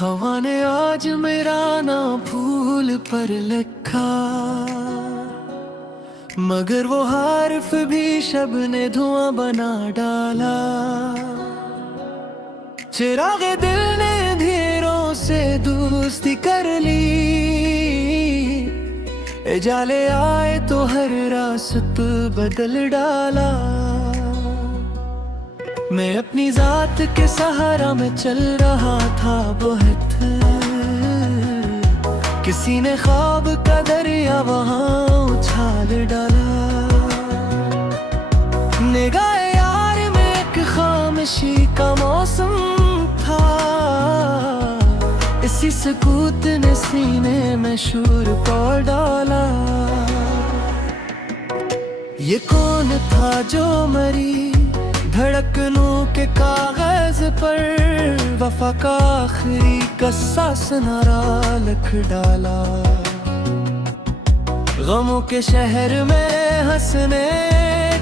हवा ने आज मेरा नाम फूल पर लिखा, मगर वो हर्फ भी शब ने धुआं बना डाला। चिरागे दिल ने अंधेरों से दोस्ती कर ली, जाले आए तो हर रास्ता बदल डाला। मैं अपनी जात के सहारा में चल रहा था बहुत, किसी ने ख्वाब का दरिया वहां उछाल डाला। निगाह यार में एक खामोशी का मौसम था, इसी सुकूत ने सीने में शूर पौड़ डाला। ये कौन था जो मरी धड़कनों के कागज पर वफा का आखिरी कस्सा सुनहरा लिख डाला। गमों के शहर में हंसने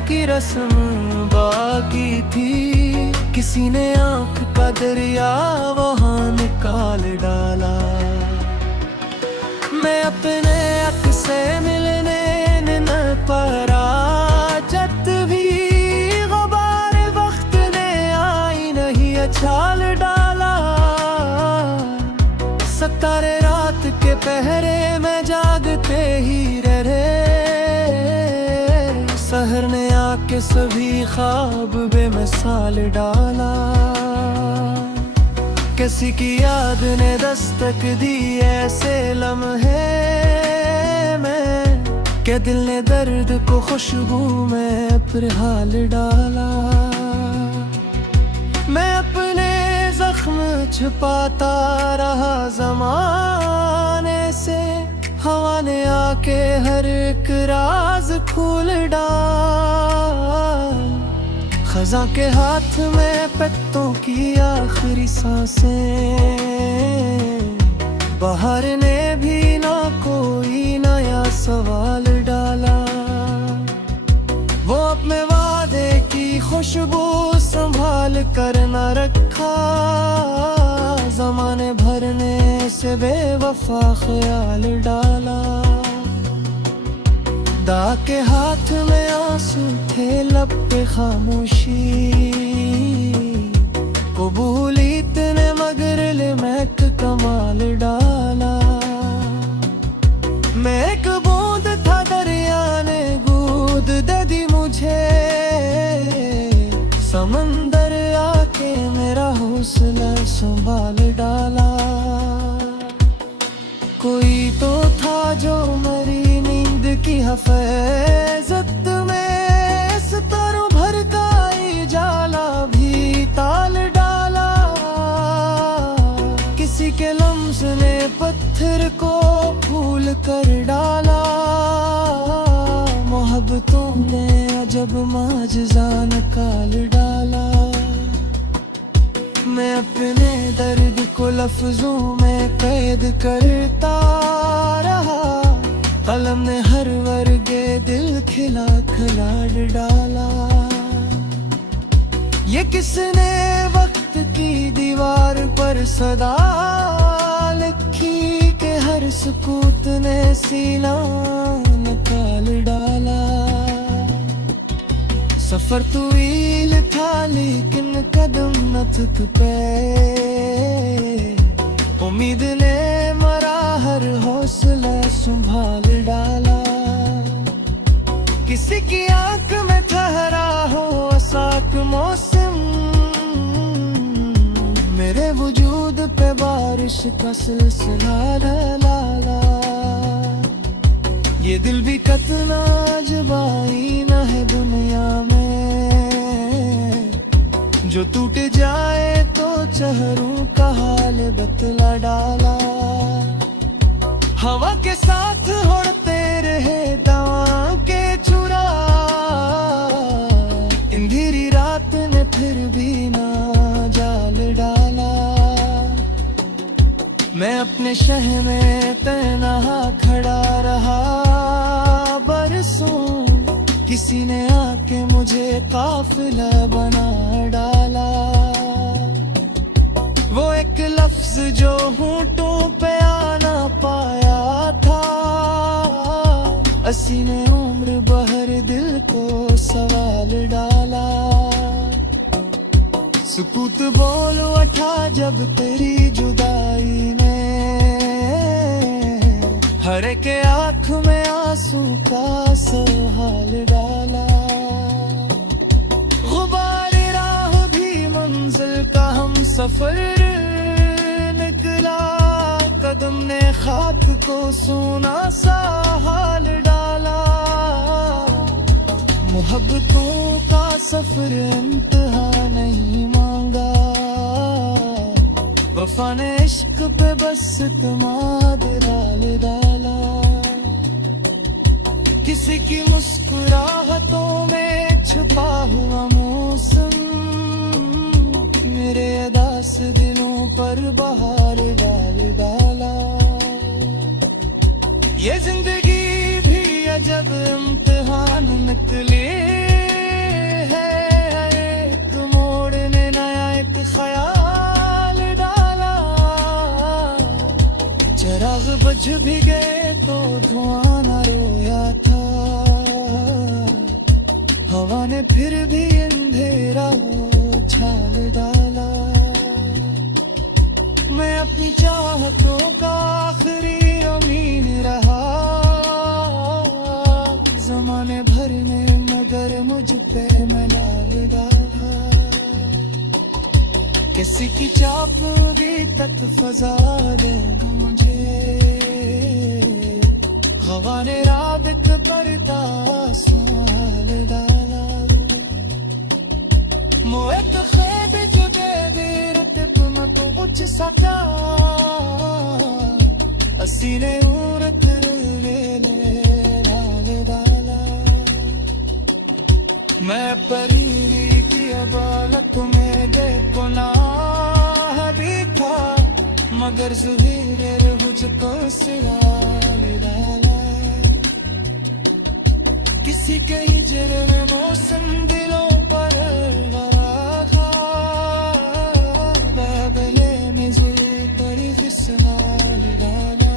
की रस्म बाकी थी, किसी ने आंख का दरिया वहां निकाल डाला। मैं अपने अक से मिलने न पारा, जत भी छाल डाला। सितारे रात के पहरे में जागते ही रहे, सहर ने आके सभी ख्वाब बेमिसाल डाला। किसी की याद ने दस्तक दी ऐसे लम्हे में, के दिल ने दर्द को खुशबू में अपने हाल डाला। मैं अपने जख्म छुपाता रहा ज़माने से, हवा ने आके हर एक राज खोल डाल। खज़ां के हाथ में पत्तों की आखिरी सांसें, बहार ने भी ना कोई नया सवाल डाला। वो अपने वादे की खुशबू संभाल कर न रखा, ज़माने भरने से बेवफा ख्याल डाला। दा के हाथ में आंसू थे लब पे खामोशी, कबूलियत ने मगर महक कमाल डाला। मैं एक बूंद था दरिया ने गोद दे दी मुझे, समंदर आके मेरा हौसला संभाल डाला। कोई तो था जो मेरी नींद की हिफाजत में, सितारों भर का जाला भी ताल डाला। किसी के लम्स ने पत्थर को फूल कर डाला, मोहब्बतों ने अजब माजज़ा निकाल डाला। मैं अपने दर्द को लफ्जों में कैद करता रहा, कलम ने हर वर्गे दिल खिला खिला डाला। ये किसने वक्त की दीवार पर सदा लिखी, के हर सुकूत ने सीना निकाल डाला। सफर तवील था लेकिन कदम न थक पे, उम्मीद ने मरा हर हौसला संभाल डाला। किसी की आंख में ठहरा हो असाक मौसम, मेरे वजूद पे बारिश का सिलसिला डाला। ये दिल भी कितना अजबाई न है दुनिया में, जो टूट जाए तो चेहरों का हाल बतला डाला। हवा के साथ उड़ते रहे दवा के चुरा, अंधेरी रात ने फिर भी ना जाल डाला। मैं अपने शहर में तन्हा खड़ा रहा बरसों, किसी ने आके मुझे काफिला बना डाला। वो एक लफ्ज लफ्ज जो होंठों पे आना पाया था, असी ने उम्र भर दिल को सवाल डाला। सुकूत बोल उठा जब तेरी जुदाई ने हर के आँख में आंसू का सहाल डाला। गुबार राह भी मंजिल का हम सफर निकला, कदम ने खाक को सोना सा हाल डाला। मोहब्बतों का सफर इंतहा नहीं मांगा, वफा ने इश्क पे बस इत्मीनान डाला। किसी की मुस्कुराहटों में छुपा हुआ मौसम, मेरे अदास दिलों पर बहार डाला। ये जिंदगी भी अजब इम्तिहान निकले है, एक मोड़ ने नया एक ख्याल डाला। चिराग बुझ भी गए तो धुआं न रोया था, हवा ने फिर भी अंधेरा उछाल डाला। मैं अपनी चाहतों का आखिरी अमीर रहा, जमाने भर ने मगर मुझ पे मलाल डाला। किसी की चाप भी तक फजा दे मुझे, हवा ने राबित पर तासमाल डाला। मोए तो खेद जुगे देर तिप में तो उच सका, असी ने उरत डाला। मैं परीरी की अदालत में बेगुनाह भी था, मगर ज़ुहीरे मुझको सिराल डाला। किसी के हिजर में मौसम दिलों पर लगा, बादले में ज़ुल्फ़ी फिसहाल डाला।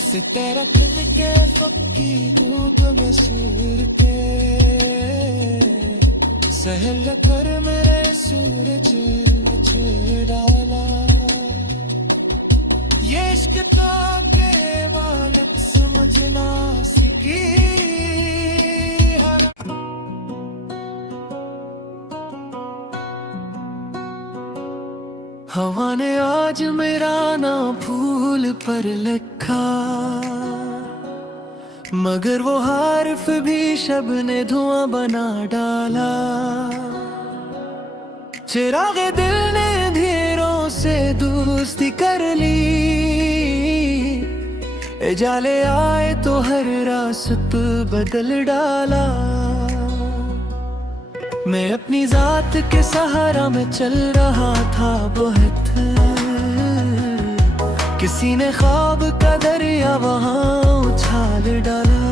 सितारा खुद के फक्की धूप में सूरते, सहल कर मेरे सूरज छू डाला। ये इश्क का केवल समझना सीखी हवा ने आज मेरा नाम फूल पर लिखा, मगर वो हर्फ भी शब ने धुआं बना डाला। चिरागे दिल ने अंधेरों से दोस्ती कर ली, जाले आए तो हर रास्त बदल डाला। मैं अपनी जात के सहारा में चल रहा था बहुत, किसी ने ख्वाब का दरिया वहां उछाल डाला।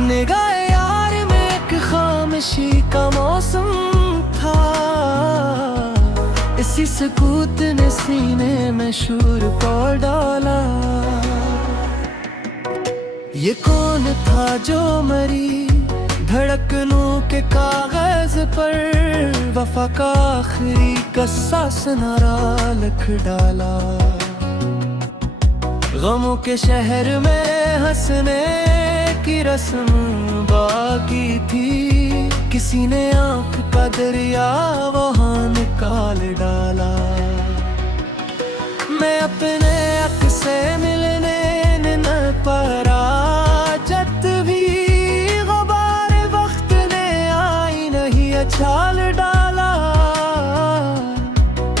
निगाहे यार में एक खामोशी का मौसम था, इसी सुकूत ने सीने में शूर पौड़ डाला। ये कौन था जो मरी धड़कनों के कागज पर, वफा का आखिरी कस्सा सुनारा लिख डाला। गमों के शहर में हंसने की रस्म बाकी थी, किसी ने आंख का दरिया वहां निकाल डाला। मैं अपने अक से मिलने न पारा, जत भी गुबार वक्त ने आई नहीं अछाल डाला।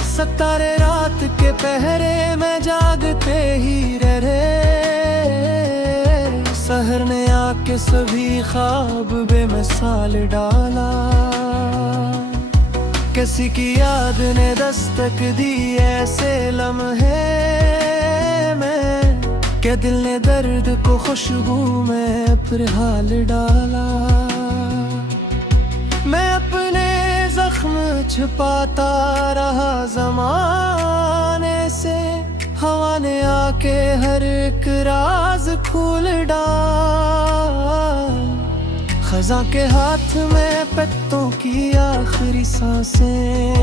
सितारे रात के पहरे में जागते ही रहे, सहर ने आके सभी ख्वाब बेमिसाल डाला। किसी की याद ने दस्तक दी ऐसे लम्हे में, क्या दिल ने दर्द को खुशबू में अपरहाल डाला। मैं अपने जख्म छिपाता रहा ज़माने से, हवा ने आके हर एक राज खोल डाल। खज़ां के हाथ में पत्तों की आखिरी सांसें,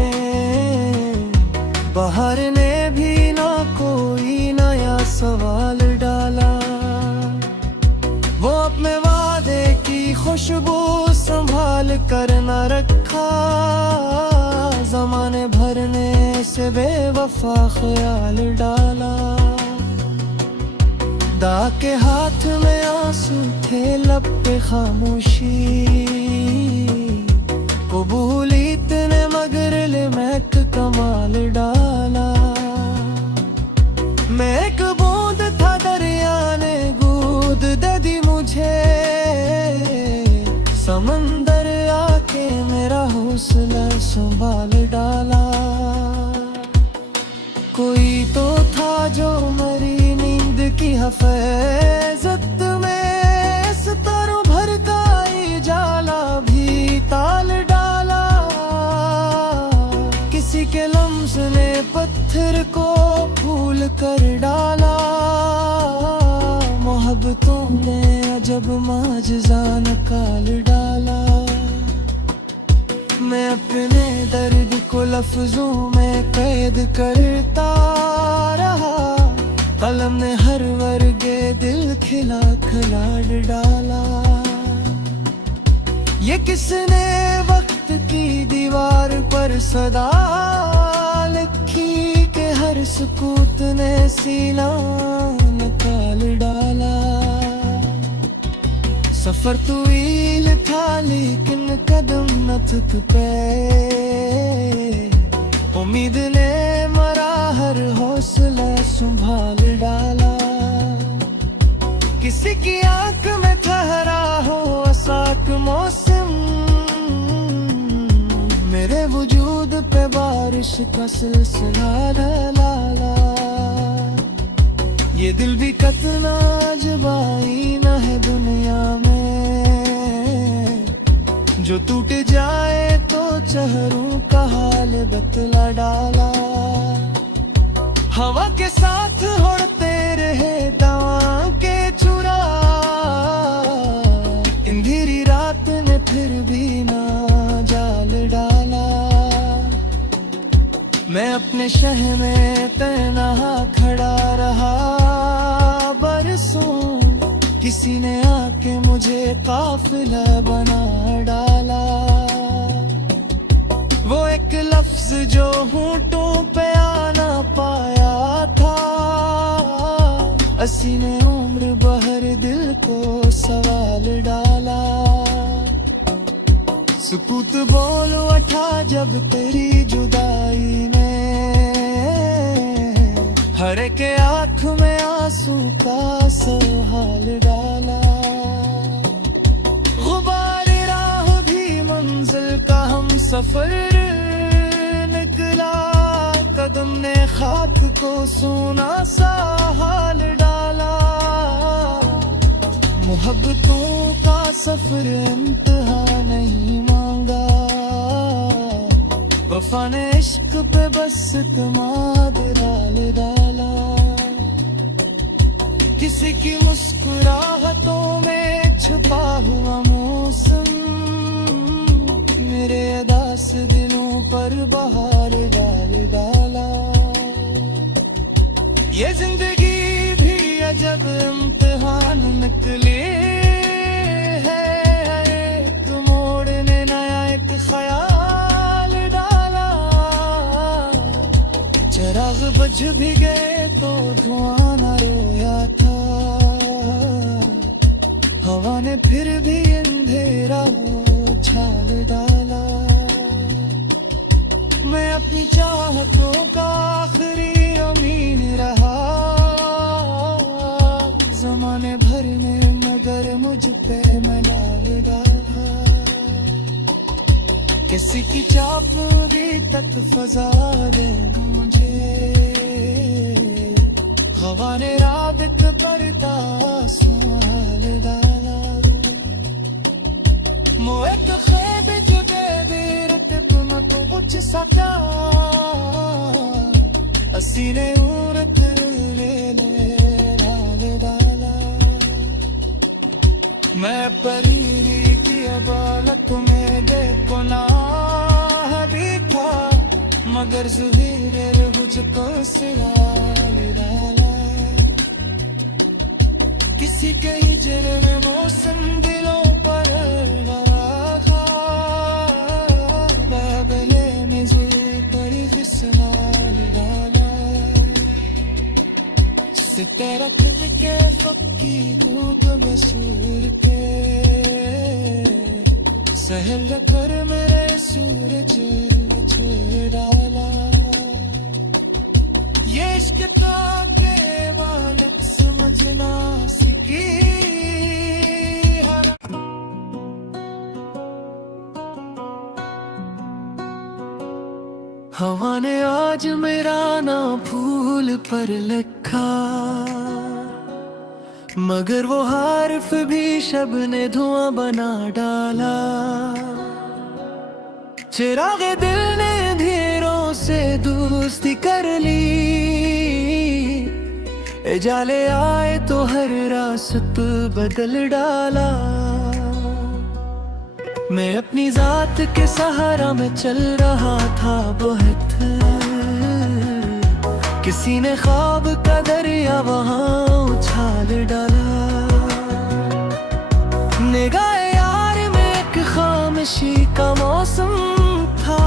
बाहर ने भी ना कोई नया सवाल डाला। वो अपने वादे की खुशबू संभाल कर न रखा, ज़माने भर ने से बेवफा ख्याल डाला। दा के हाथ में आंसू थे, लब पे खामोशी, कबूलियत ने मगर ले महक कमाल डाला। मैं एक बूंद था, दरिया ने गूद दे दी मुझे, समंदर आके मेरा हौसला संभाल डाला। कोई तो था जो मरी नींद की हिफाजत में, सितारों भर का जाला भी ताल डाला। किसी के लम्स ने पत्थर को फूल कर डाला, मोहब्बतों ने अजब माजज़ा निकाल डाला। मैं अपने दर्द को लफ्जों में कैद करता रहा, कलम ने हर वर्गे दिल खिला खिलाड़ डाला। ये किसने वक्त की दीवार पर सदा लिखी, के हर सुकूत ने सीना निकाल डाला। सफर तवील था लेकिन कदम न थक पे, उम्मीद ने मरा हर हौसला संभाल डाला। किसी की आंख में ठहरा हो असाक मौसम, मेरे वजूद पे बारिश का सिलसिला डाला। ये दिल भी कितना अजबाई न है दुनिया में, जो टूट जाए तो चेहरों का हाल बतला डाला। हवा के साथ उड़ते रहे दवा के चुरा, अंधेरी रात ने फिर भी ना जाल डाला। मैं अपने शहर में तन्हा खड़ा रहा बरसों, किसी ने आके मुझे काफिला बना डाला। वो एक लफ्ज जो होंठों पे आना पाया था, असी ने उम्र भर दिल को सवाल डाला। सुकूत बोल उठा जब तेरी जुदाई ने, हर एक आँख में आंसू का सहाल डाला। गुबार राह भी मंजिल का हम सफर निकला, कदम ने खाक को सोना सा हाल डाला। मोहब्बतों का सफर इंतहा नहीं मांगा, वफा ने इश्क पे बस इत्मीनान डाला। किसी की मुस्कुराहटों में छुपा हुआ मौसम, मेरे अदास दिलों पर बहार डाला। ये जिंदगी भी अजब इम्तिहान निकले है, एक मोड़ ने नया एक ख्याल डाला। चिराग बुझ भी गए तो धुआं न रोया था, हवा ने फिर भी अंधेरा उछाल डाला। मैं अपनी चाहतों का आखिरी अमीन रहा, ज़माने भर ने मगर मुझ पे मलाल डाला। किसी की चाप दी तक फजा दे मुझे, हवा ने रात पर तासमाल डाला। मोए तो खेब जो दे देर ते तुम तो कुछ सका असी ने उरत ले डाला मैं परी की अबालत में देखो ना भी था मगर ज़ुहीर मुझको सिराल डाला किसी के हिजर में मौसम दिलों पर बाबले में ज़ुल पर फिसलाल डाला सितारा खिल के फक्की धूप बसूर के सहल कर मेरे सूरज छू डाला ये इश्क का केवल समझना सीखी हवा ने आज मेरा नाम फूल पर लिखा मगर वो हर्फ भी शब ने धुआं बना डाला चिरागे दिल ने अंधेरों से दोस्ती कर ली जाले आए तो हर रास्त बदल डाला मैं अपनी जात के सहारा में चल रहा था बहुत किसी ने ख्वाब का दरिया वहां उछाल डाला निगाहे यार में एक खामोशी का मौसम था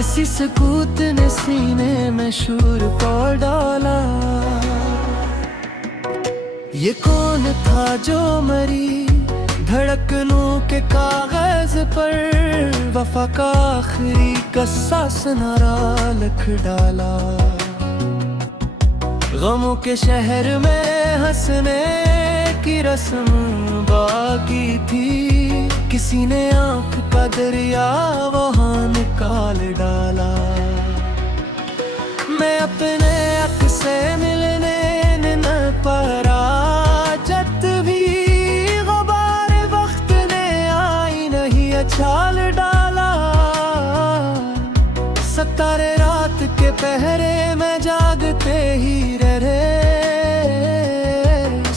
इसी सुकूत ने सीने में शूर पौड़ डाला ये कौन था जो मरी धड़कनों के कागज पर वफा का आखिरी कस्सा सुनारा लिख डाला गमों के शहर में हंसने की रस्म बाकी थी किसी ने आंख का दरिया वहां निकाल डाला मैं अपने अक से मिलने न पारा जत भी गुबार वक्त ने आई नहीं अचाल डाला सितारे रात के पहरे में जागते ही रहे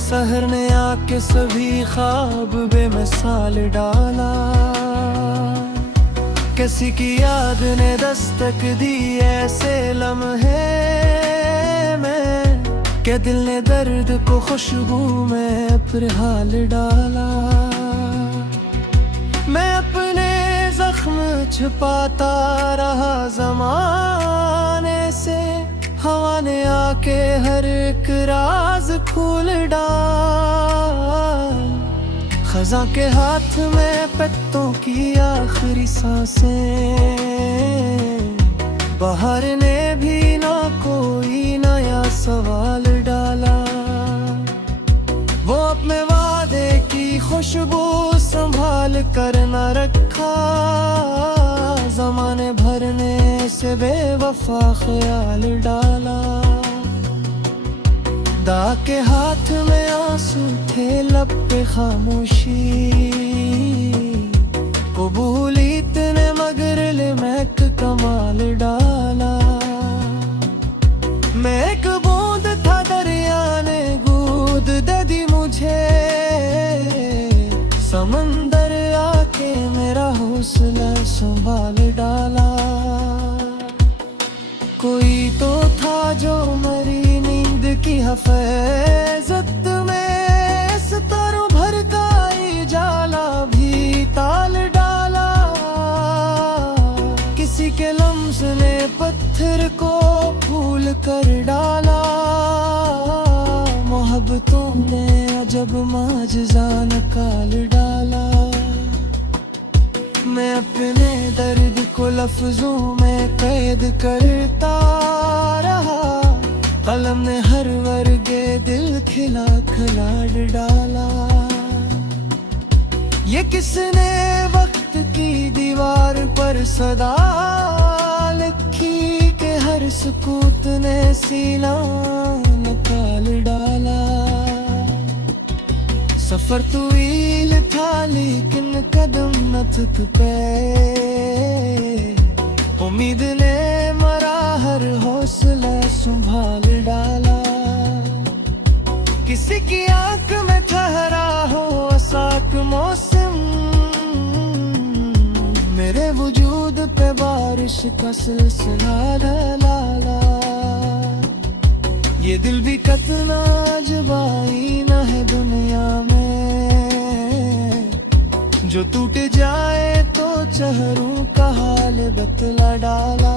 सहर ने आके सभी ख्वाब बेमिसाल डाला किसी की याद ने दस्तक दी ऐसे लम्हे में क्या दिल ने दर्द को खुशबू में अपने हाल डाला मैं अपने जख्म छुपाता रहा ज़माने से हवा ने आके हर एक राज खोल डाल खज़ां के हाथ में पत्तों की आखिरी सांसें बाहर ने भी ना कोई नया सवाल डाला वो अपने वादे की खुशबू संभाल कर न रखा ज़माने भरने से बेवफा ख्याल डाला दा के हाथ में आंसू थे लब पे खामोशी कबूलियत ने मगर ले महक कमाल डाला मैं एक बूंद था दरिया ने गोद दे दी मुझे समंदर आके मेरा हौसला संभाल डाला कोई तो था जो मरी नींद की हिफाजत में सितारों भर का जाला भी ताल डाला किसी के लम्स ने पत्थर को फूल कर डाला मोहब्बतों ने अजब माजज़ा निकाल डाला मैं अपने दर्द को लफ्जों में कैद करता रहा कलम ने हर वर्गे दिल खिला खिलाड़ डाला ये किसने वक्त की दीवार पर सदा लिखी के हर सुकूत ने सीना निकाल डाला सफर तवील था लेकिन कदम न थक पे उम्मीद ने मरा हर हौसला संभाल डाला। किसी की आंख में ठहरा हो असाक मौसम, मेरे वजूद पे बारिश का सिलसिला डाला। ये दिल भी कितना अजबाई न है दुनिया में, जो टूट जाए तो चेहरों का हाल बतला डाला।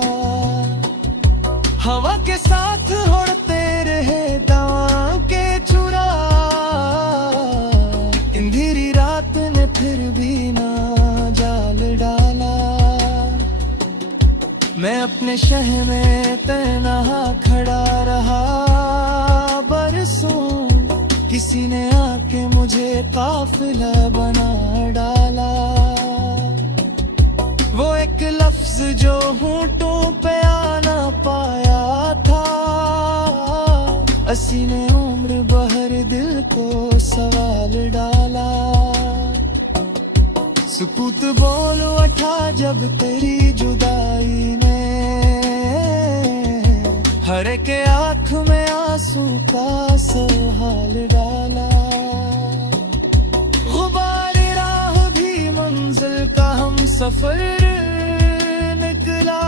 हवा के साथ उड़ते रहे दांव के चुरा, अंधेरी रात ने फिर भी ना जाल डाला। मैं अपने शहर में तन्हा खड़ा रहा बरसों, किसी ने आके मुझे काफिला बना डाला। वो एक लफ्ज जो होंठों पे आना पाया था, असी ने उम्र भर दिल को सवाल डाला। सुकूत बोल उठा जब तेरी जुदाई ने हर एक आँख में आंसू का हाल डाला। गुबार राह भी मंजिल का हम सफर निकला,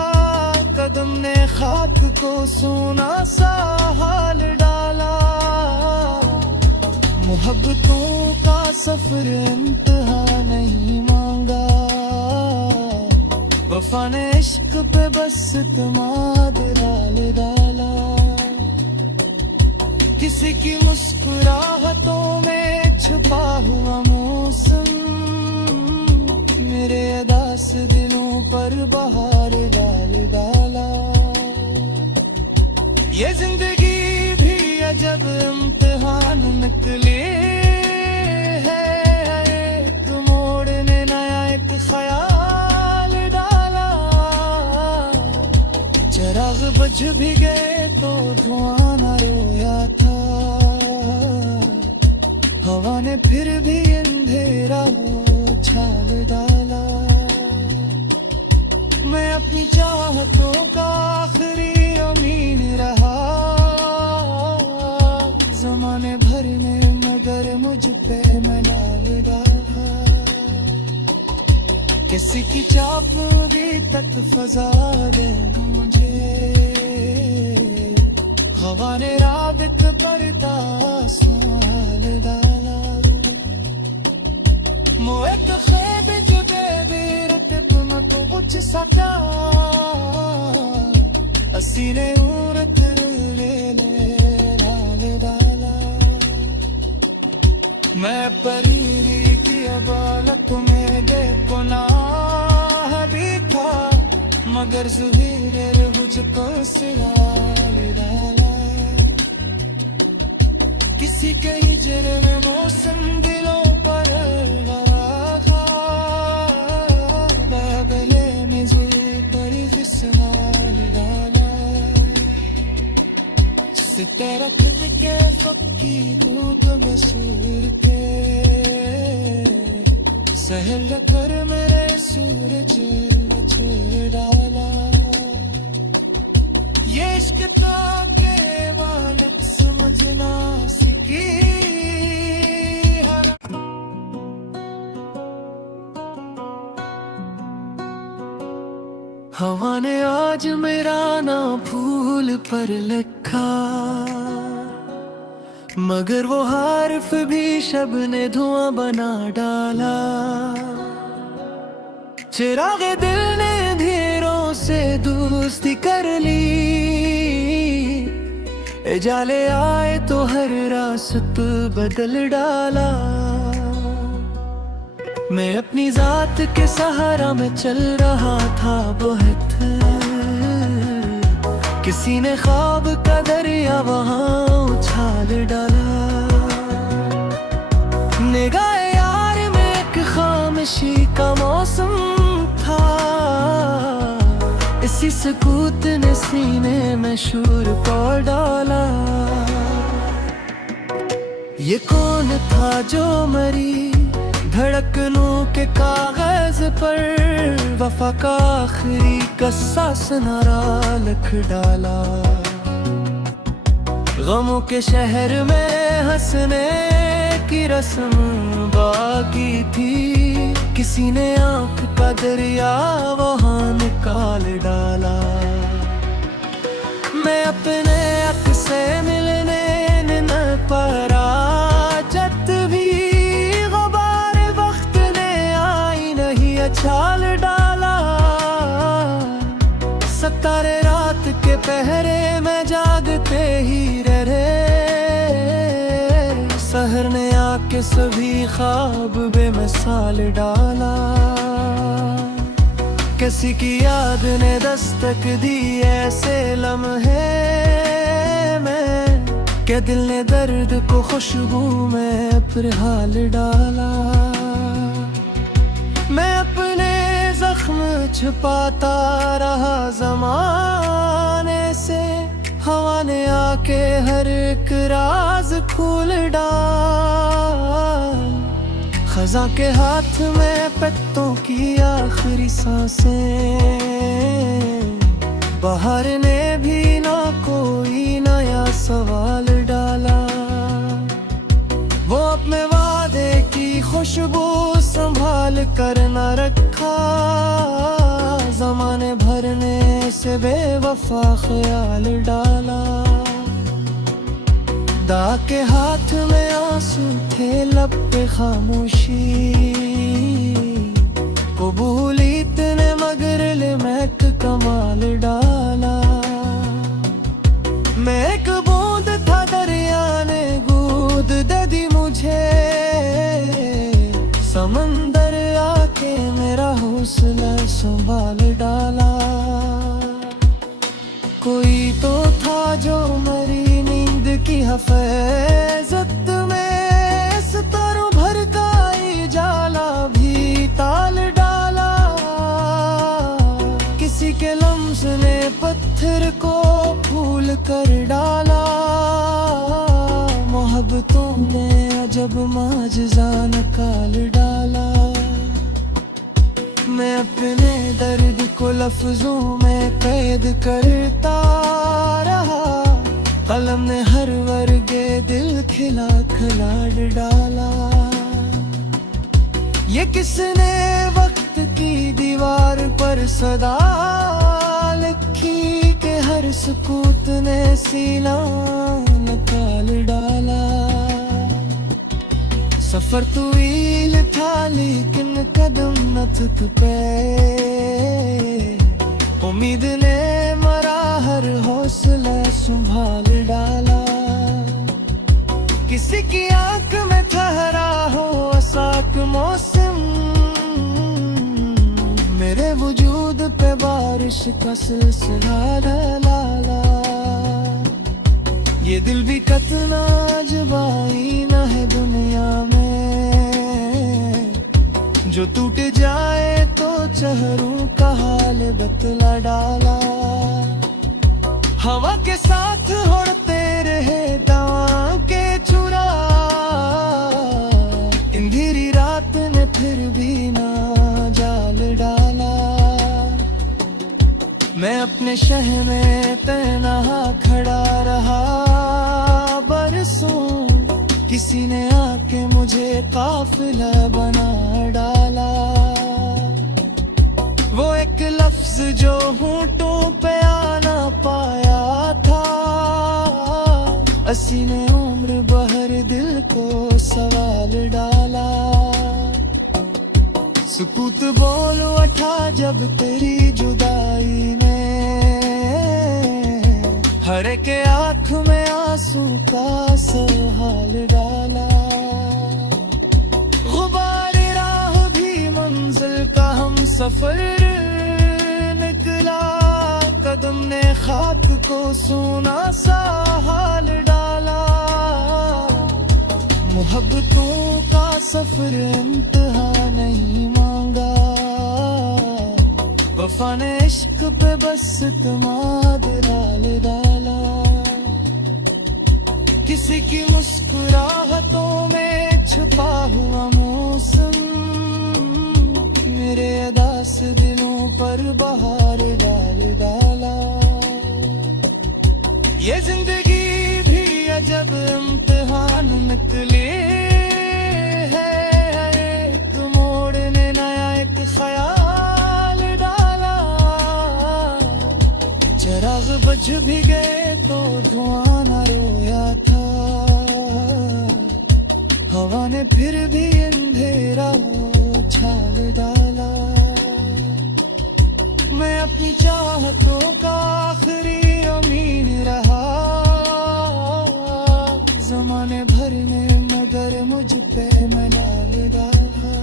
कदम ने खाक को सोना सा हाल डाला। मोहब्बतों का सफर इंतहा नहीं मांगा, वफा ने इश्क पे बस इत्मीनान डाला। किसी की मुस्कुराहटों में छुपा हुआ मौसम, मेरे अदास दिलों पर बहार डाला। ये जिंदगी भी अजब इम्तिहान निकले है, एक मोड़ ने नया एक ख्याल डाला। चिराग बुझ भी गए तो धुआं न रोया था, हवा ने फिर भी अंधेरा उछाल डाला। मैं अपनी चाहतों का आखिरी अमीन रहा, जमाने भर ने मगर मुझ पे मलाल डाला। किसी की चाप भी तक फजा दे मुझे, हवा ने राबित पर तासमाल डाला। मोए तो ख्वाब जो बेबीरत तुम तो कुछ सका, असी ने उड़त ले नाल डाला। मैं परीरी की अबालत में बेगुनाह भी था, मगर ज़ुहीर मुझको सिराल डाला। किसी के हिजर में मौसम दिलों पर लगा, बदले में ज़ुल्फ़ फिसलाल डाला। सितारा खिल के फक्की धूप बसूर के, सहल कर मेरे सूरज छेड़ डाला। ये इश्क ताके वालक समझना सीखी हवा ने आज मेरा नाम फूल पर लिखा, मगर वो हर्फ भी शब ने धुआं बना डाला। चिरागे दिल ने अंधेरों से दोस्ती कर ली, जाले आए तो हर रास्त बदल डाला। मैं अपनी जात के सहारा में चल रहा था बहुत, किसी ने ख्वाब का दरिया वहाँ उछाल डाला। निगाह यार में एक खामोशी का मौसम था, इसी सुकूत ने सीने में शूर पौड़ डाला। ये कौन था जो मरी धड़कनों के कागज पर वफा का आखिरी कस्सा सुनारा लिख डाला। गमों के शहर में हंसने की रस्म बाकी थी, किसी ने आंख का दरिया वहां निकाल डाला। मैं अपने अक से मिलने न परा, जत भी गुबार वक्त ने आई नहीं अछाल डाला। सितारे रात के पहरे में जागते ही रहे, सहर ने आके सभी ख्वाब बेमिसाल डाला। किसी की याद ने दस्तक दी ऐसे लम्हे में, क्या दिल ने दर्द को खुशबू में अपने हाल डाला। मैं अपने जख्म छुपाता रहा ज़माने से, हवा ने आके हर एक राज खोल डाल। खज़ा के हाथ में पत्तों की आखिरी सांसें, बाहर ने भी ना कोई नया सवाल डाला। वो अपने वादे की खुशबू संभाल कर न रखा, ज़माने भरने से बेवफा ख्याल डाला। दा के हाथ में आंसू थे, लब पे खामोशी, कबूली इतने मगर ले महक कमाल डाला। मैं एक बूंद था दरिया ने गोद दे दी मुझे, समंदर आके मेरा हौसला संभाल डाला। कोई तो था जो मेरी नींद की हिफाजत में, सितारों भर का जाला भी ताल डाला। किसी के लम्स ने पत्थर को फूल कर डाला, मोहब्बतों ने अजब माजज़ा निकाल डाला। मैं अपने दर्द को लफ्जों में कैद करता रहा, कलम ने हर वर्गे दिल खिला खिलाड़ डाला। ये किसने वक्त की दीवार पर सदा लिखी, के हर सुकूत ने सीना निकाल डाला। सफर तवील था लेकिन कदम न थक पे, उम्मीद ने मरा हर हौसला संभाल डाला। किसी की आंख में ठहरा हो असाक मौसम, मेरे वजूद पे बारिश का सिलसिला डाला। ये दिल भी कितना अजबाई न है दुनिया में, जो टूट जाए तो चेहरों का हाल बतला डाला। हवा के साथ उड़ते रहे दवा के चुरा, अंधेरी रात ने फिर भी ना जाल डाला। मैं अपने शहर में तन्हा खड़ा रहा बरसों, किसी ने आके मुझे काफिला बना डाला। वो एक लफ्ज जो होंठों पे आना पाया था, असी ने उम्र भर दिल को सवाल डाला। सुकूत बोल उठा जब तेरी जुदाई ने, हर एक आँख में आंसू का हाल डाला। गुबार राह भी मंजिल का हम सफर निकला, कदम ने खाक को सोना सा हाल डाला। मोहब्बतों का सफर इंतहा नहीं मांगा, वफा ने इश्क पे बस इत्मीनान डाला। किसी की मुस्कुराहटों में छुपा हुआ मौसम, दिलों पर बहार डाला। ये जिंदगी भी अजब इम्तिहान निकले है, एक मोड़ ने नया एक ख्याल डाला। चिराग बुझ भी गए तो धुआं न रोया था, हवा ने फिर भी अंधेरा उछाल डाला। मैं अपनी चाहतों का आखिरी अमीन रहा, जमाने भर ने मगर मुझ पे मलाल डाला।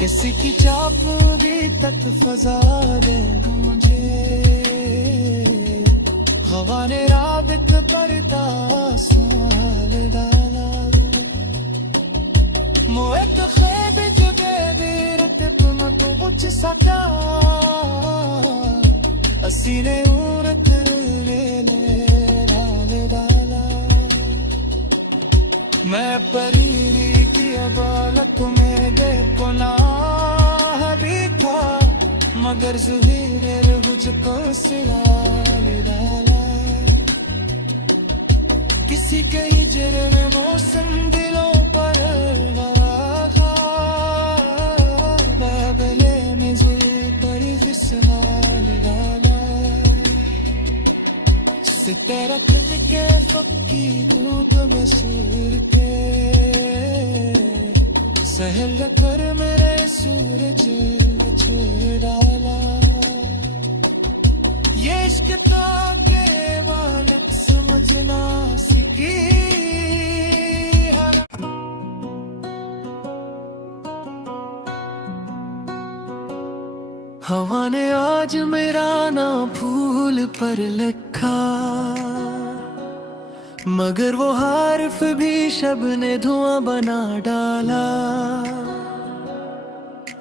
किसी की चाप भी तक फजा दे मुझे, हवा ने राबित पर तासमाल डाला। मोएत ख्वेब जुगे बीरत तुम तो उच सका, असीने उरत ले लाल डाला। मैं परीरी की अबालत में बेगुनाह भी था, मगर ज़ुहीर ने मुझको सिलाल डाला। किसी के हिजर में मौसम दिलों पर लगा, बाबले में ज़ुल पर फिसलाल डाला। सितारा खुद के फक्की धूप बसूर के, सहल कर मेरे सूरज छू डाला। ये इश्क ताके वालक समझना सकी। हवा ने आज मेरा नाम फूल पर लिखा, मगर वो हार्फ भी शब ने धुआं बना डाला।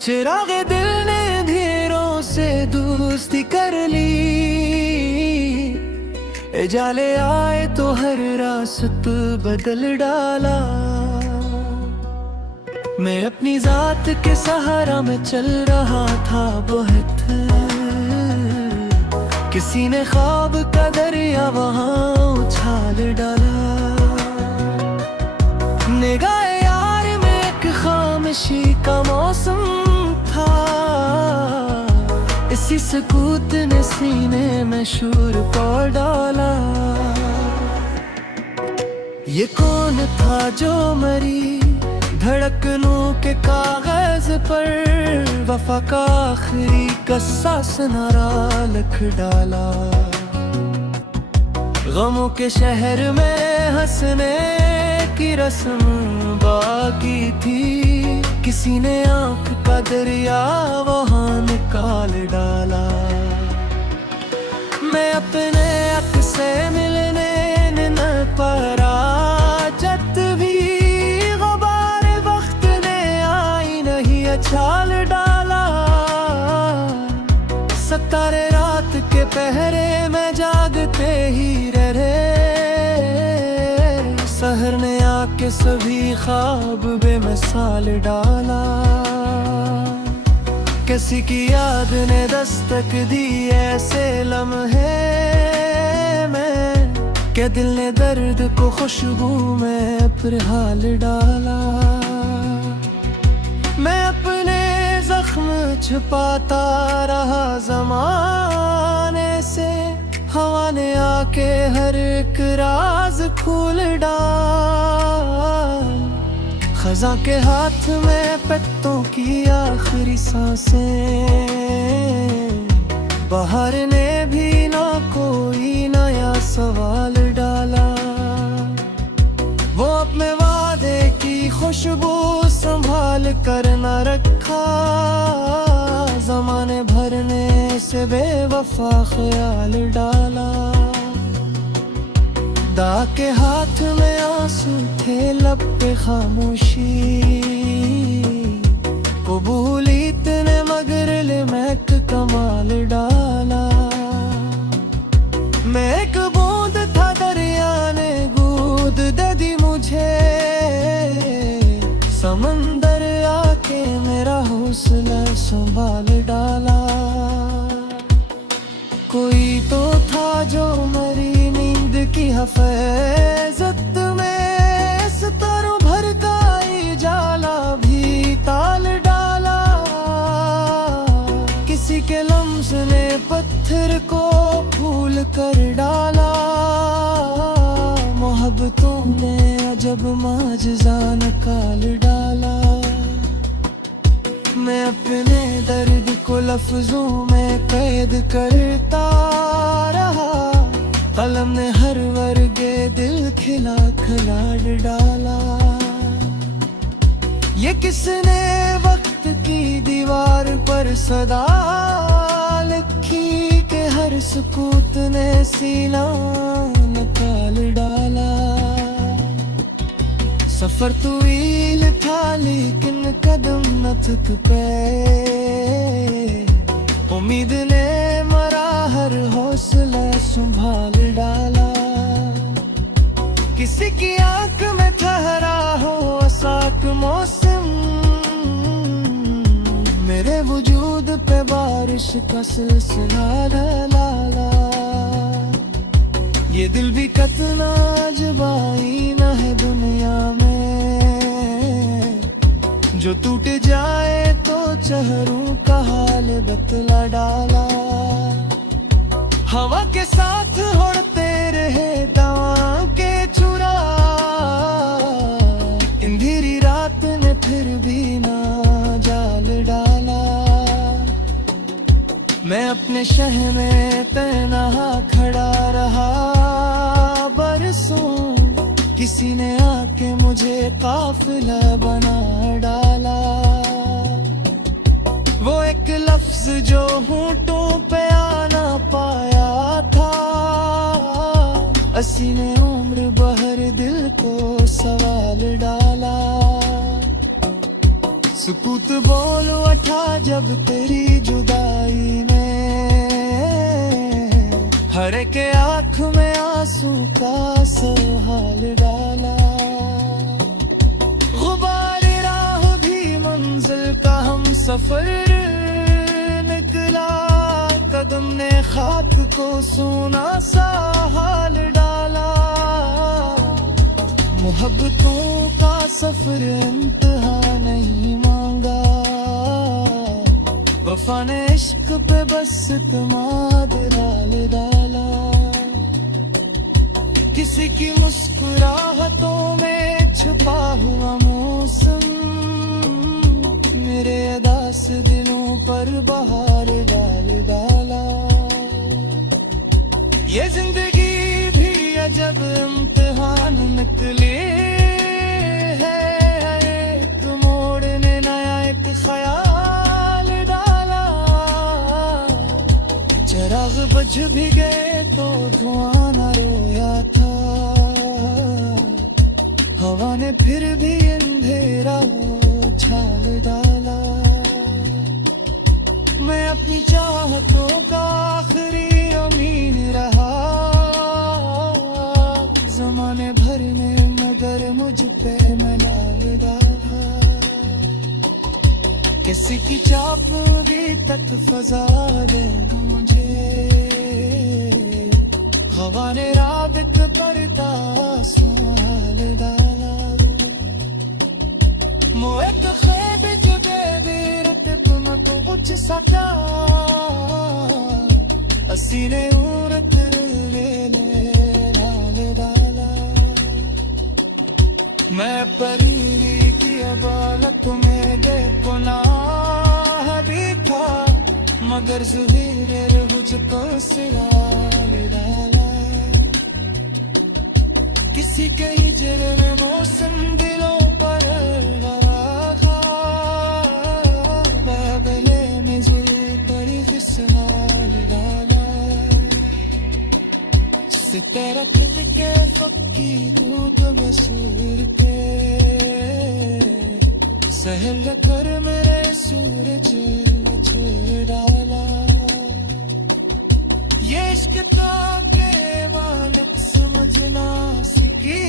चिराग दिल ने अंधेरों से दोस्ती कर ली, जाले आए तो हर रास्त बदल डाला। मैं अपनी जात के सहारा में चल रहा था बहुत, किसी ने ख्वाब का दरिया वहां उछाल डाला। निगाह यार में एक खामोशी का मौसम था, इसी सुकूत ने सीने में शूर पौड़ डाला। ये कौन था जो मरी धड़कनों के कागज पर, वफा का आखिरी कस्सा सुनारा लिख डाला। गमों के शहर में हंसने की रस्म बाकी थी, किसी ने आंख का दरिया वहां निकाल डाला। मैं अपने अक से मिलने न पारा, जत भी गुबार वक्त ने आई नहीं अछाल डाला। सितारे रात के पहरे में जागते ही रहे, सहर ने आके सभी ख्वाब बेमिसाल डाला। किसी की याद ने दस्तक दी ऐसे लम्हे में, क्या दिल ने दर्द को खुशबू में अपने हाल डाला। मैं अपने जख्म छुपाता रहा ज़माने से, हवा ने आके हर एक राज खोल डाल। खज़ां के हाथ में पत्तों की आखिरी सांसें, बहार ने भी ना कोई नया सवाल डाला। वो अपने वादे की खुशबू संभाल कर न रखा, ज़माने भर ने से बेवफा ख्याल डाला। दा के हाथ में आंसू थे, लब पे खामोशी, कबूलियत ने मगर ले महक कमाल डाला। मैं एक बूंद था दरिया ने गोद दे दी मुझे, समंदर आके मेरा हो हौसला संभाल डाला। कोई तो था जो मेरी नींद की हिफाजत में सितारों भर का जाला भी ताल डाला। किसी के लम्स ने पत्थर को फूल कर डाला। मोहब्बतों ने अजब माजज़ा निकाल डाला। मैं अपने दर्द को लफ्जों में कैद करता रहा। कलम ने हर वर्गे दिल खिला खिलाड़ डाला। ये किसने वक्त की दीवार पर सदा लिखी कि हर सुकूत ने सीना निकाल डाला। सफर तवील था लेकिन कदम न थक पे। उम्मीद ने मरा हर हौसला संभाल डाला। किसी की आंख में ठहरा हो असाक मौसम। मेरे वजूद पे बारिश का सिलसिला डाला। ये दिल भी कितना अजबाइन है दुनिया में। जो टूट जाए तो चेहरों का हाल बतला डाला। हवा के साथ उड़ते रहे दवा के चुरा। अंधेरी रात ने फिर भी ना जाल डाला। मैं अपने शहर में तन्हा खड़ा रहा बरसों। किसी ने आके मुझे काफिला बना डाला। वो एक लफ्ज जो होंठों पे आना पाया था। असी ने उम्र भर दिल को सवाल डाला। सुकूत बोल उठा जब तेरी जुदाई में। हर एक आँख में आंसू का सहाल डाला। गुबार राह भी मंजिल का हम सफर निकला। कदम ने खाक को सोना सा हाल डाला। मोहब्बतों का सफर इंतहा नहीं मांगा। वफा ने इश्क पे बस इत्मीनान डाला। किसी की मुस्कुराहटों में छुपा हुआ मौसम। मेरे अदास दिलों पर बहार डाला। ये जिंदगी भी अजब इम्तिहान निकले है। एक मोड़ ने नया एक ख्याल डाला। चिराग बुझ भी गए तो धुआं न रोया था। हवा ने फिर भी अंधेरा उछाल डाला। मैं अपनी चाहतों का आखिरी अमीन रहा। जमाने भर ने मगर मुझ पे मलाल डाला। किसी की चाप भी तक फजा दे मुझे। हवा ने रात पर तासमाल डाला। मोए तो ख्वाब जो दे देरत तुमको कुछ सका। असी ने उड़त ले नाल डाला। मैं परीरी की अदालत में बेगुनाह भी था। मगर ज़ुहीरे मुझको सिराल डाला। किसी के हिजर में मौसम दिलों पर गरा। बादले में ज़ुल्फ़ी फिसलाल डाला। सितारा खिल के फक्की धूप बसूर के। सहल कर मेरे सूरज छोड़ डाला। ये इश्क का के मालिक समझ ना सकी।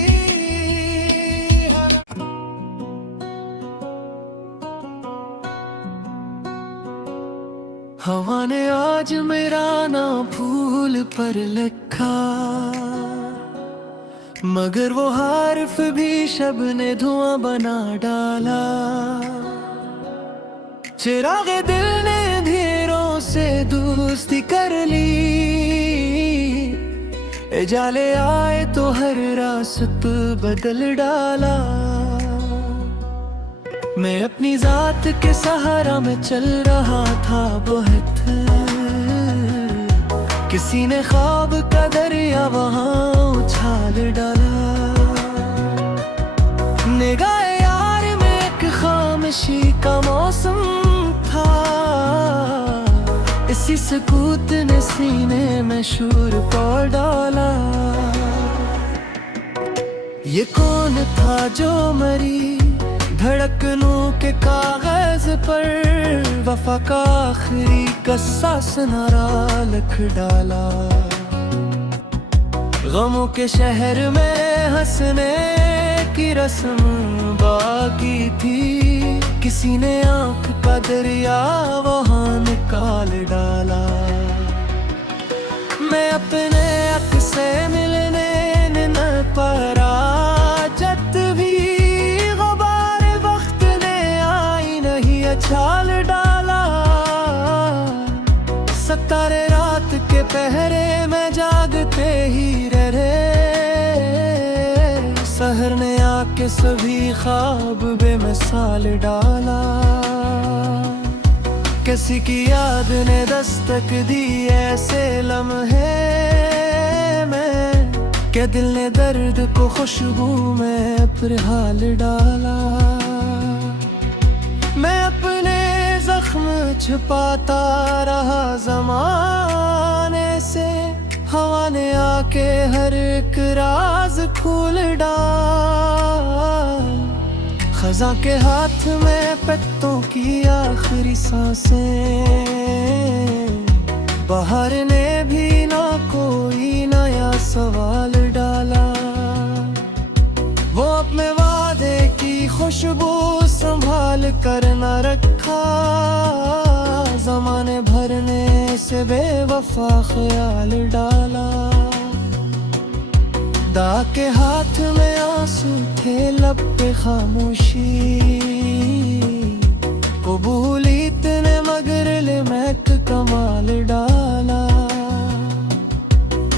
हवा ने आज मेरा नाम फूल पर लिखा, मगर वो हर्फ भी शब ने धुआं बना डाला। चिरागे दिल ने अंधेरों से दोस्ती कर ली, जाले आए तो हर रास्ता बदल डाला। मैं अपनी जात के सहारा में चल रहा था बहुत, किसी ने ख्वाब का दरिया वहां उछाल डाला। निगाहे यार में एक खामोशी का मौसम था, इसी सुकूत ने सीने में शूर पौड़ डाला। ये कौन था जो मरी धड़कनों के कागज पर वफा का आखिरी कस्सा सुनारा लिख डाला। गमों के शहर में हंसने की रस्म बाकी थी, किसी ने आंख का दरिया वहां निकाल डाला। मैं अपने अक से मिलने न परा, जत भी गुबार वक्त ने आई नहीं अछाल डाला। सितारे रात के पहरे में जागते ही रहे, सहर ने आके सभी ख्वाब बेमिसाल डाला। किसी की याद ने दस्तक दी ऐसे लम्हे में, क्या दिल ने दर्द को खुशबू में अपने हाल डाला। मैं अपने जख्म छुपाता रहा ज़माने से, हवा ने आके हर एक राज खोल डाल। खज़ां के हाथ में पत्तों की आखिरी सांसें, बाहर ने भी ना कोई नया सवाल डाला। वो अपने वादे की खुशबू संभाल कर न रखा, ज़माने भरने से बेवफा ख्याल डाला। दा के हाथ में आंसू थे लब पे खामोशी, कबूलियत ने मगर ले महक कमाल डाला।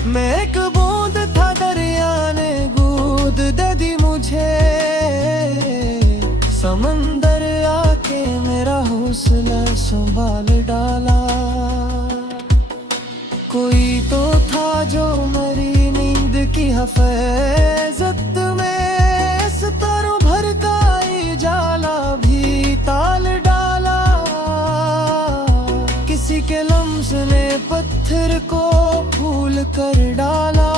मैं एक बूंद था दरिया ने गोद दे दी मुझे, समंदर आके मेरा हौसला संभाल डाला। कोई तो था जो मरी नींद की हिफाजत में, सितारों भर का जाला भी ताल डाला। किसी के लम्स ने पत्थर को फूल कर डाला,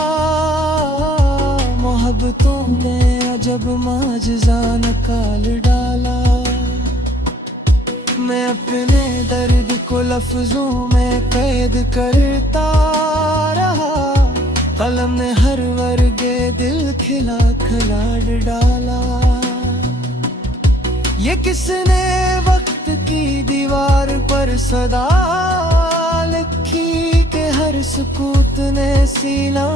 मोहब्बतों ने अजब माजज़ा निकाल डाला। मैं अपने दर्द को लफ्जों में कैद करता रहा, कलम ने हर वर्गे दिल खिला खिलाड़ डाला। ये किसने वक्त की दीवार पर सदा लिखी, के हर सुकूत ने सीना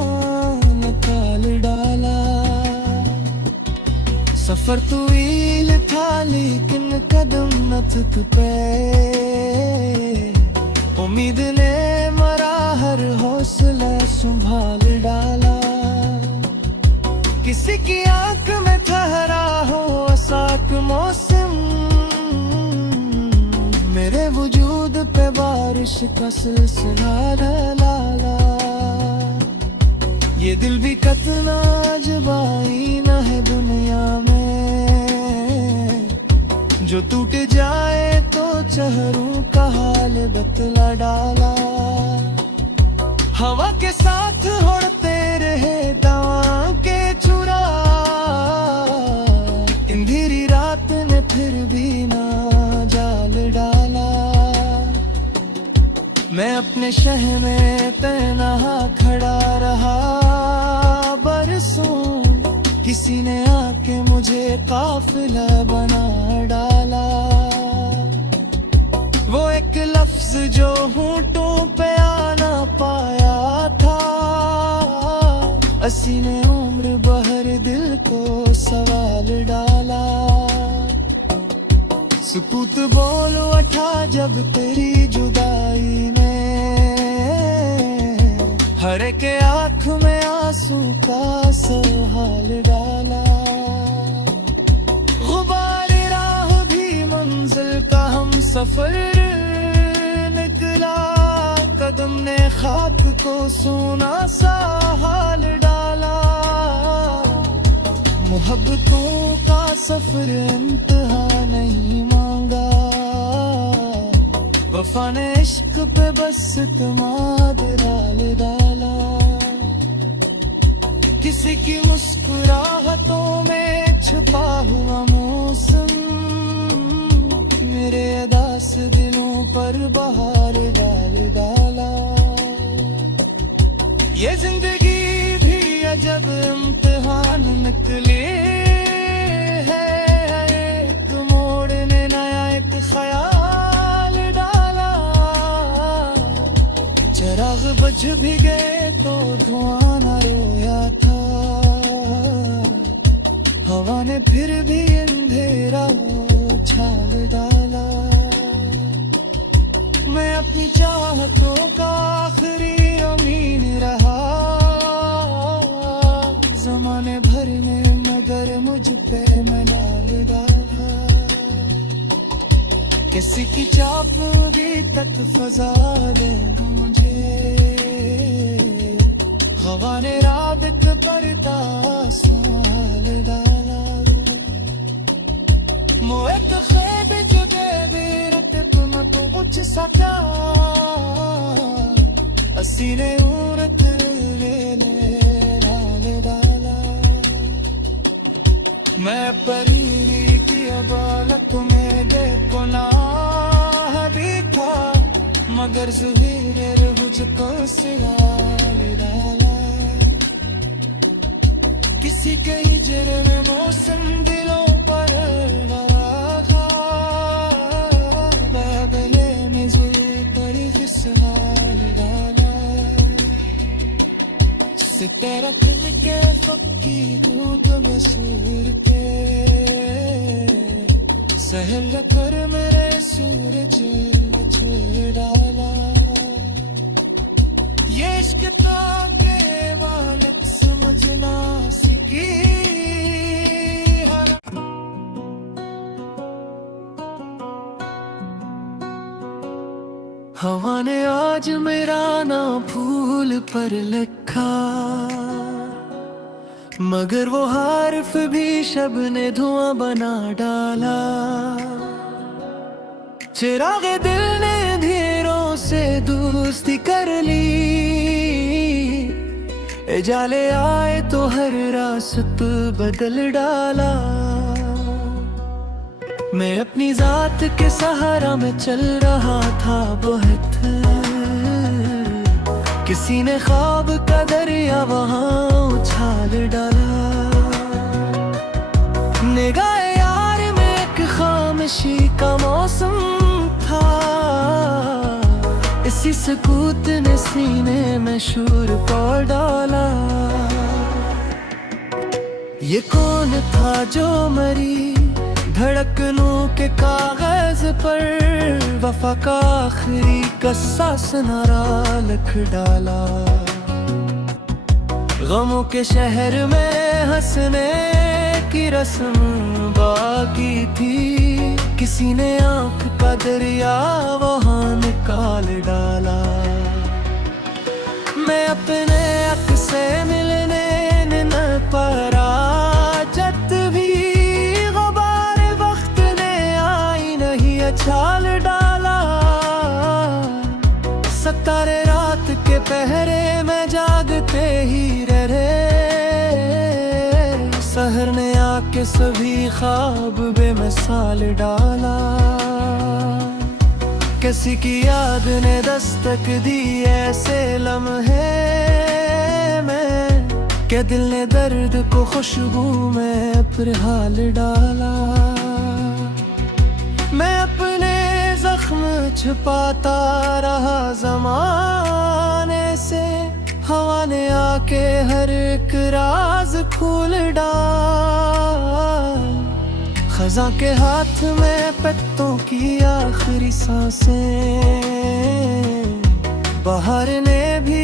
निकाल डाला। सफर तवील था लेकिन कदम न थक पे, उम्मीद ने मरा हर हौसला संभाल डाला। किसी की आंख में ठहरा हो असाक मौसम, मेरे वजूद पे बारिश का सिलसिला डाला। ये दिल भी कितना अजबाई न है दुनिया में, जो टूट जाए तो चेहरों का हाल बतला डाला। हवा के साथ उड़ते रहे दवा के चुरा, अंधेरी रात ने फिर भी ना जाल डाला। मैं अपने शहर में तन्हा खड़ा रहा बरसों, किसी ने आके मुझे काफिला बना डाला। वो एक लफ्ज जो सुकूत बोल उठा जब तेरी जुदाई ने हर एक आँख में आंसू का सहाल डाला। गुबार राह भी मंजिल का हम सफर निकला, कदम ने खाक को सोना सा हाल डाला। मोहब्बतों का सफर इंतहा नहीं मांगा, वफा ने इश्क पे बस इत्मीनान डाला। किसी की मुस्कुराहटों में छुपा हुआ मौसम मेरे अदास दिलों पर बहार डाला। ये जिंदगी भी अजब इम्तिहान निकले है, एक मोड़ ने नया एक ख्याल डाला। चिराग बुझ भी गए तो धुआं न रोया था, हवा ने फिर भी अंधेरा उछाल डाला। मैं अपनी चाहतों का आखिरी अमीन रहा, जमाने भर ने मगर मुझ पे मलाल डाला। किसी की चाप भी तक फजा दे मुझे, हवा ने रात पर तासाल डाला। मोहत ख्वाब जो दे बेरत तुम तो कुछ सका, असीने उरत ले लाल डाला। मैं परीली की अबालत में देखो ना भी था, मगर ज़ुहीर मुझको सिराल डाला। किसी के हिजर में मौसम दिलों पर रखा, बदले में ज़ुल पर फिसहाल डाला। सितारा खिल के फक्की धूप बसूर के, सहल कर मेरे सूरज छेड़ डाला। ये इश्क ताके वालक समझना सीखी हर। हवा ने आज मेरा नाम फूल पर लिखा, मगर वो हर्फ भी शब ने धुआं बना डाला। चिरागे दिल ने अंधेरों से दोस्ती कर ली, जाले आए तो हर रास्त बदल डाला। मैं अपनी जात के सहारा में चल रहा था बहुत, किसी ने ख्वाब का दरिया वहां उछाल डाला। निगाह यार में एक खामोशी का मौसम था, इसी सुकूत ने सीने में शूर पौड़ डाला। ये कौन था जो मरी धड़कनों के कागज पर, वफा का आखिरी कस्सा सुनारा लिख डाला। गमों के शहर में हंसने की रस्म बाकी थी, किसी ने आँख का दरिया वहां निकाल डाला। मैं अपने अक से मिलने न पारा, जत भी गुबार वक्त ने आई नहीं छाल डाला। सितारे रात के पहरे में जागते ही रहे, सहर ने आके सभी ख्वाब बेमिसाल डाला। किसी की याद ने दस्तक दी ऐसे लम्हे में, क्या दिल ने दर्द को खुशबू में अपने हाल डाला। मैं अपने जख्म छुपाता रहा ज़माने से, हवा ने आके हर एक राज खोल डाल। खजा के हाथ में पत्तों की आखिरी सांसें, बाहर ने भी